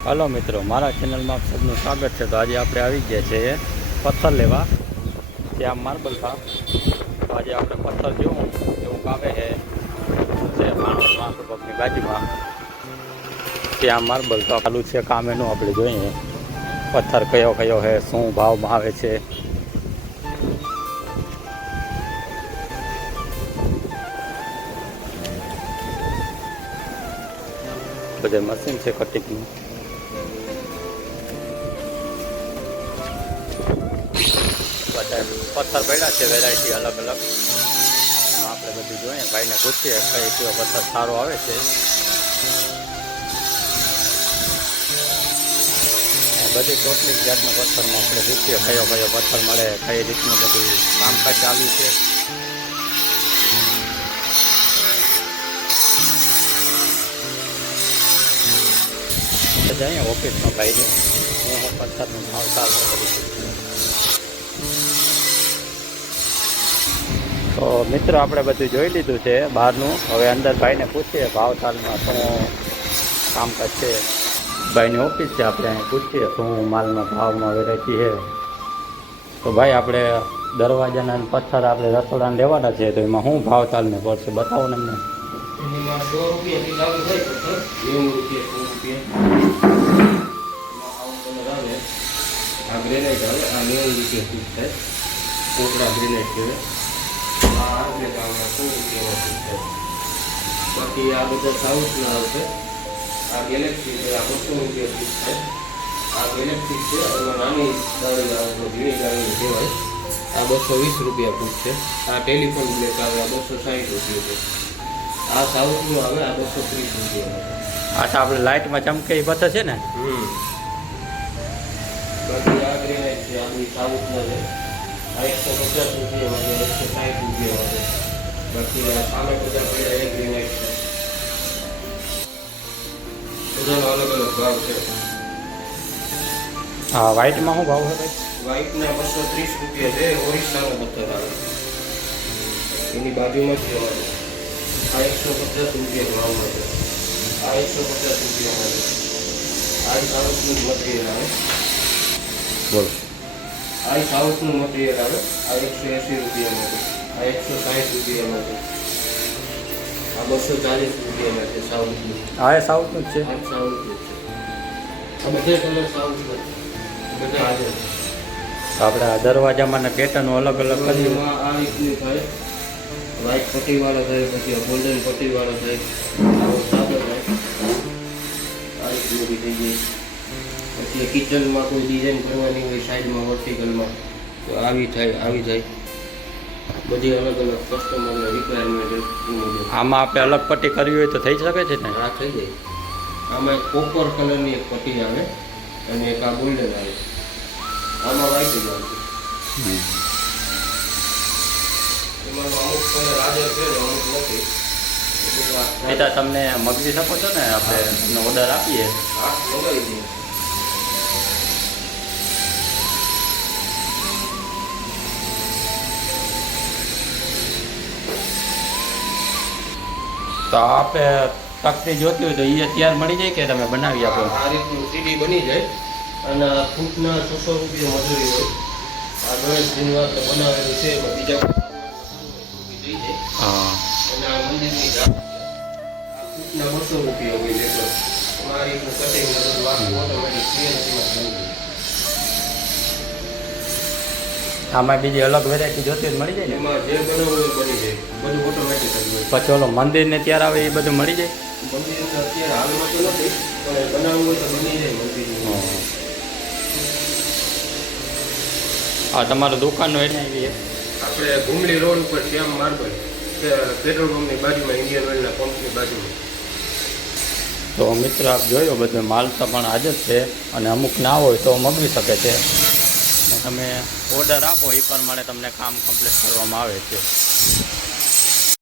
Hello मित्रों, मारा channel में आप सबनु स्वागत है। तो आज आप आई गए छे पत्थर लेवा त्या मार्बल था। तो आज आप पत्थर जो आवे है बाजू में त्या मार्बल तो चालू है काम एनु आप जोईए पत्थर कयो कयो है शू भाव में आवे छे। बधे मशीन है कटिंग पत्थर पड़ा है वेरायटी अलग अलग आप बधु जो भाई ने पूछिए कई कयो पत्थर सारो आवे छे। बधी टोटली जातना पत्थर में अपने पूछिए कयो कयो पत्थर मळे कई रीतनु बधु कामकाज चालू है। जाइए ऑफिस में भाई ने हूँ पत्थर में भाव ताल तो मित्र आपणे बधुं जोई लीधुं छे बहारनुं। हवे अंदर भाई ने पूछीए भाव ताल में शू कामकाज छे। भाई ने ऑफिस है आपणे पूछीए शू माल में भाव में वेरायटी है। तो भाई आपणे दरवाजाना पत्थर आपणे रसोड़ा लेवाना छे तो एमां शुं भाव ताल में पड़शे बतावो ने अमने। 100 रुपया થી ચાલુ થાય પત્થર 90 રૂપિયા 100 રૂપિયા આ ગ્રેનાઇટ આવે આ 90 રૂપિયા ફૂટ થાય કોકડા ગ્રેનાઇટ કહેવાય। આ આપણે કામના 100 રૂપિયામાં ફૂટ થાય। બાકી આ બધા સાઉથના આવશે। આ ગેલેક્સી છે આ 200 રૂપિયા ફૂટ થાય। આ ગેલેક્સી છે એમાં નાની દાણી આવે ઝીણી દાણી કહેવાય। આ 220 રૂપિયા ફૂટ છે। આ ટેલિફોન બ્લેક આવે આ 260 રૂપિયા છે। आ साउथ में आवे आ 230 रुपया। अच्छा आपणे लाइट में चमके ई पत्थर छे ने। बाकी आ ग्रेनाइट छे आ साउथ में है आ 150 रुपया वाले 160 रुपया वाले। बाकी आ सामे બધા પડ્યા એક ગ્રેનાइट છે બધાનો अलग अलग भाव છે। हाँ व्हाइट में શું भाव है भाई? व्हाइट ना 230 रुपया છે ઓરિસ્સાનો પથ્થર આવે એની બાજુમાં જ રહેવાનું। आ 150 रुपया भाव में आ 150 रुपया में आ साउथ નું मटेरियल आवे बोलो आ साउथ નું मटेरियल आवे आ 180 रुपया में आ 160 रुपया में आ 240 रुपया में है साउथ નું। हाँ ये साउथ નું छे। आ साउथ નું છે આ બધે કલર साउथ નું બધા આજે આપણે દરવાજામાં ને પેટર્ન અલગ અલગ કરી આ રીતની થાય। व्हाइट पट्टी वाला है પછી गोल्डन पट्टी वाला है और सादा है आ रीतનું भी થઈ જાય। પછી કિચન માં કોઈ ડિઝાઇન કરવાની હોય સાઈડ માં વર્ટિકલ માં તો આવી જાય બધી અલગ અલગ કસ્ટમર ને રિક્વાયરમેન્ટ મુજબ। આમાં આપણે અલગ પટ્ટી કરવી હોય તો થઈ શકે છે ને? આ થઈ જાય। આમાં એક કોપર કલર ની એક પટ્ટી આવે અને એક આ ગોલ્ડન આવે આમાં વ્હાઈટ જ આવે। પિતા તમને મગવી શકો છો ને? આપણે તમને ઓર્ડર આપીએ તો આપણે તકતી જોતી હોય તો એ અત્યારે મળી જાય કે તમે બનાવી આપો? આ રીતનું સીડી બની જાય અને ફૂટના 600 રૂપિયા મજૂરી હોય। આ ગણેશ જીનવા તો બનાવેલું છે બીજા हाँ मंदिर आ फूटना 200 रुपया हुई देखो हमारी कटिंग ऑटोमेटिक सीएनसी में बन गई। आमा बीजी अलग वेरायटी जोती मળી જાય ને? એમાં જે બનાવવું એ બની જાય બધું ઓટોમેટિક જ હોય। પછી ઓલો મંદિરને ત્યારે આવે એ બધું મળી જાય? મંદિરને અત્યારે હાલમાં તો નથી પણ બનાવવું હોય તો બની જાય મંદિરનું। હા તમારું દુકાનનું એટલે આવી આપણે ઘુમલી રોડ ઉપર શ્યામ માર્બલ પેટ્રોલ પંપની બાજુમાં ઇન્ડિયન ઓઇલના પંપની બાજુમાં। તો મિત્ર આપ જોયો બધો માલ તો પણ હાજર છે અને અમુક ના હોય તો મગવી શકે છે અને તમે ઓર્ડર આપો એ પ્રમાણે તમને કામ કમ્પ્લીટ કરવામાં આવે છે।